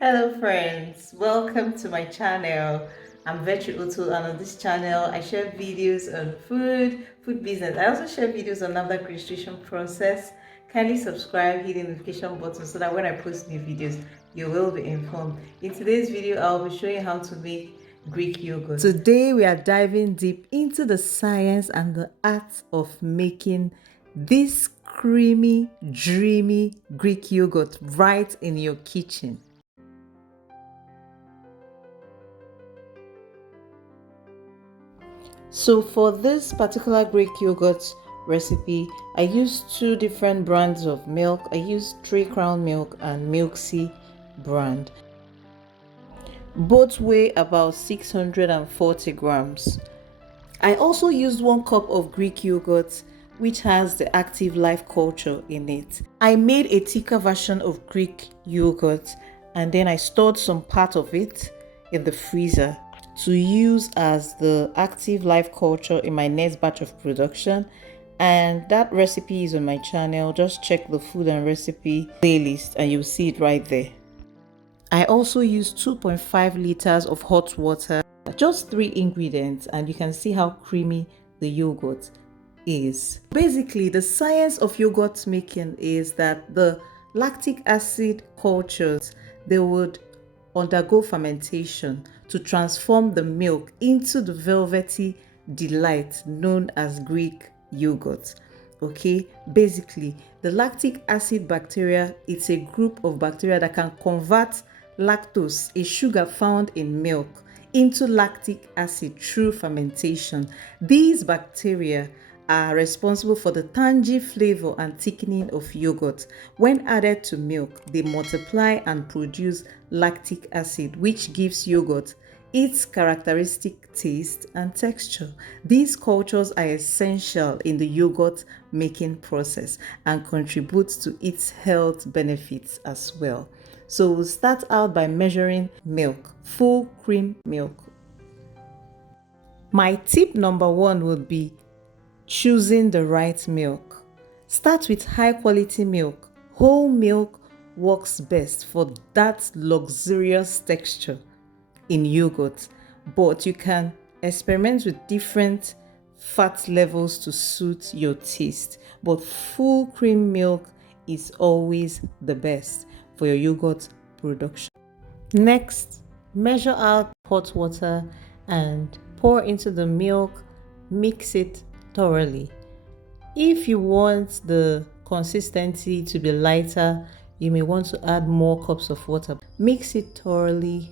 Hello friends, welcome to my channel. I'm Vetri Utu, and on this channel I share videos on food business. I also share videos on another registration process. Kindly subscribe, hit the notification button so that when I post new videos you will be informed. In today's video I'll be showing how to make Greek yogurt. Today we are diving deep into the science and the art of making this creamy, dreamy Greek yogurt right in your kitchen. So for this particular Greek yogurt recipe, I used two different brands of milk. I used 3 Crown Milk and Milksy brand. Both weigh about 640 grams. I also used 1 cup of Greek yogurt, which has the active life culture in it. I made a thicker version of Greek yogurt and then I stored some part of it in the freezer to use as the active life culture in my next batch of production, and that recipe is on my channel. Just check the food and recipe playlist and you'll see it right there. I also used 2.5 liters of hot water, just 3 ingredients, and you can see how creamy the yogurt is. Basically, the science of yogurt making is that the lactic acid cultures, they would undergo fermentation to transform the milk into the velvety delight known as Greek yogurt. Okay, basically the lactic acid bacteria, it's a group of bacteria that can convert lactose, a sugar found in milk, into lactic acid through fermentation. These bacteria are responsible for the tangy flavor and thickening of yogurt. When added to milk, they multiply and produce lactic acid, which gives yogurt its characteristic taste and texture. These cultures are essential in the yogurt making process and contribute to its health benefits as well. So we'll start out by measuring milk, full cream milk. My tip number 1 would be choosing the right milk. Start with high quality milk. Whole milk works best for that luxurious texture in yogurt, but you can experiment with different fat levels to suit your taste. But full cream milk is always the best for your yogurt production. Next, measure out hot water and pour into the milk. Mix it thoroughly. If you want the consistency to be lighter, you may want to add more cups of water. Mix it thoroughly.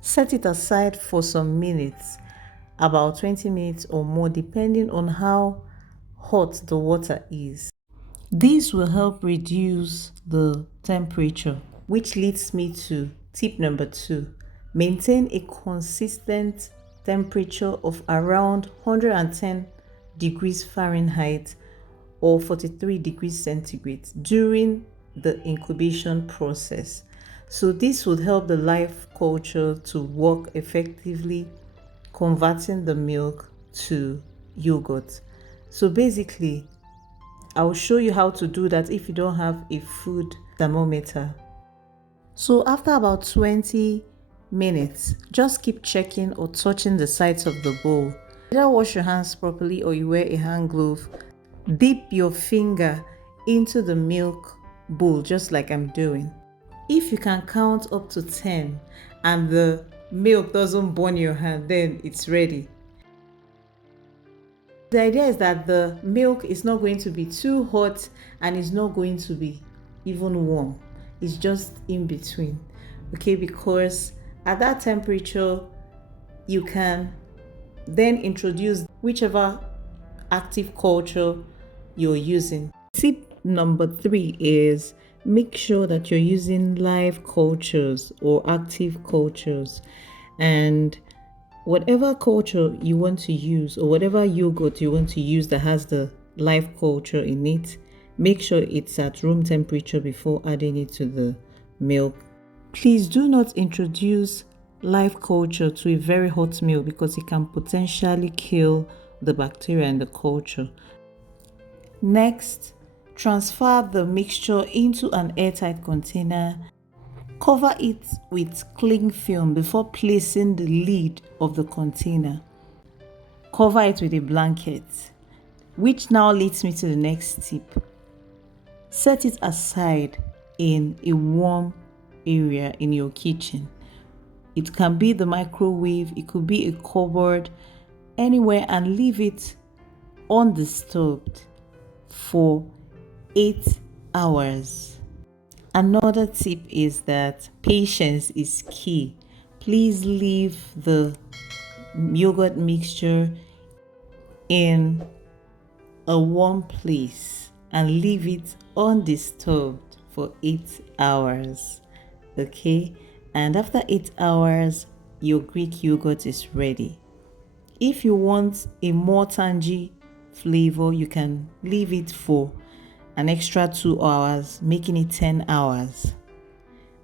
Set it aside for some minutes, about 20 minutes or more, depending on how hot the water is. This will help reduce the temperature, which leads me to tip number 2. Maintain a consistent temperature of around 110 degrees Fahrenheit or 43 degrees centigrade during the incubation process. So this would help the life culture to work effectively, converting the milk to yogurt. So basically, I'll show you how to do that if you don't have a food thermometer. So after about 20 minutes, just keep checking or touching the sides of the bowl. Either wash your hands properly or you wear a hand glove. Dip your finger into the milk bowl just like I'm doing. If you can count up to 10 and the milk doesn't burn your hand, then it's ready. The idea is that the milk is not going to be too hot and it's not going to be even warm. It's just in between. Okay, because at that temperature, you can then introduce whichever active culture you're using. Tip number 3 is make sure that you're using live cultures or active cultures, and whatever culture you want to use or whatever yogurt you want to use that has the live culture in it, make sure it's at room temperature before adding it to the milk. Please do not introduce live culture to a very hot milk because it can potentially kill the bacteria in the culture. Next, transfer the mixture into an airtight container Cover it with cling film before placing the lid of the container. Cover it with a blanket, which now leads me to the next tip. Set it aside in a warm area in your kitchen. It can be the microwave, it could be a cupboard, anywhere, and leave it undisturbed for 8 hours. Another tip is that patience is key. Please leave the yogurt mixture in a warm place and leave it undisturbed for 8 hours. Okay, and after 8 hours, your Greek yogurt is ready. If you want a more tangy flavor, you can leave it for an extra 2 hours, making it 10 hours.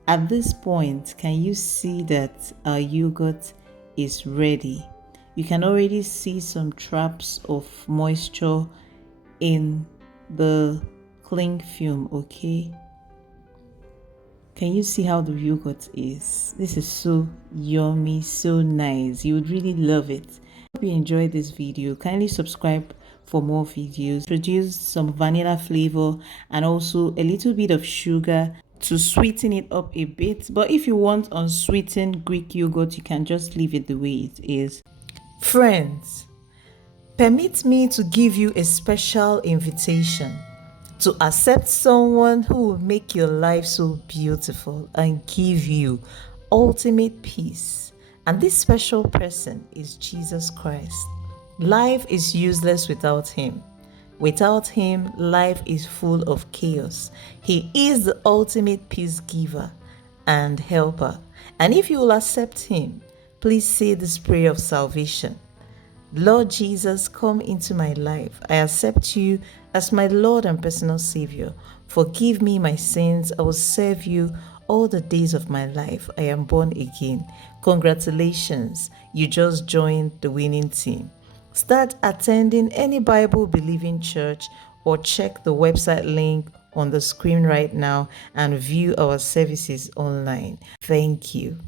At this point, can you see that our yogurt is ready? You can already see some traps of moisture in the cling film, okay? Can you see how the yogurt is? This is so yummy, so nice. You would really love it. Hope you enjoyed this video. Kindly subscribe for more videos. Produce some vanilla flavor and also a little bit of sugar to sweeten it up a bit. But if you want unsweetened Greek yogurt, you can just leave it the way it is. Friends, permit me to give you a special invitation to accept someone who will make your life so beautiful and give you ultimate peace. And this special person is Jesus Christ. Life is useless without him. Without him, life is full of chaos. He is the ultimate peace giver and helper. And if you will accept him, please say this prayer of salvation. Lord Jesus, come into my life. I accept you as my Lord and personal Savior. Forgive me my sins. I will serve you all the days of my life. I am born again. Congratulations, you just joined the winning team. Start attending any Bible-believing church or check the website link on the screen right now and view our services online. Thank you.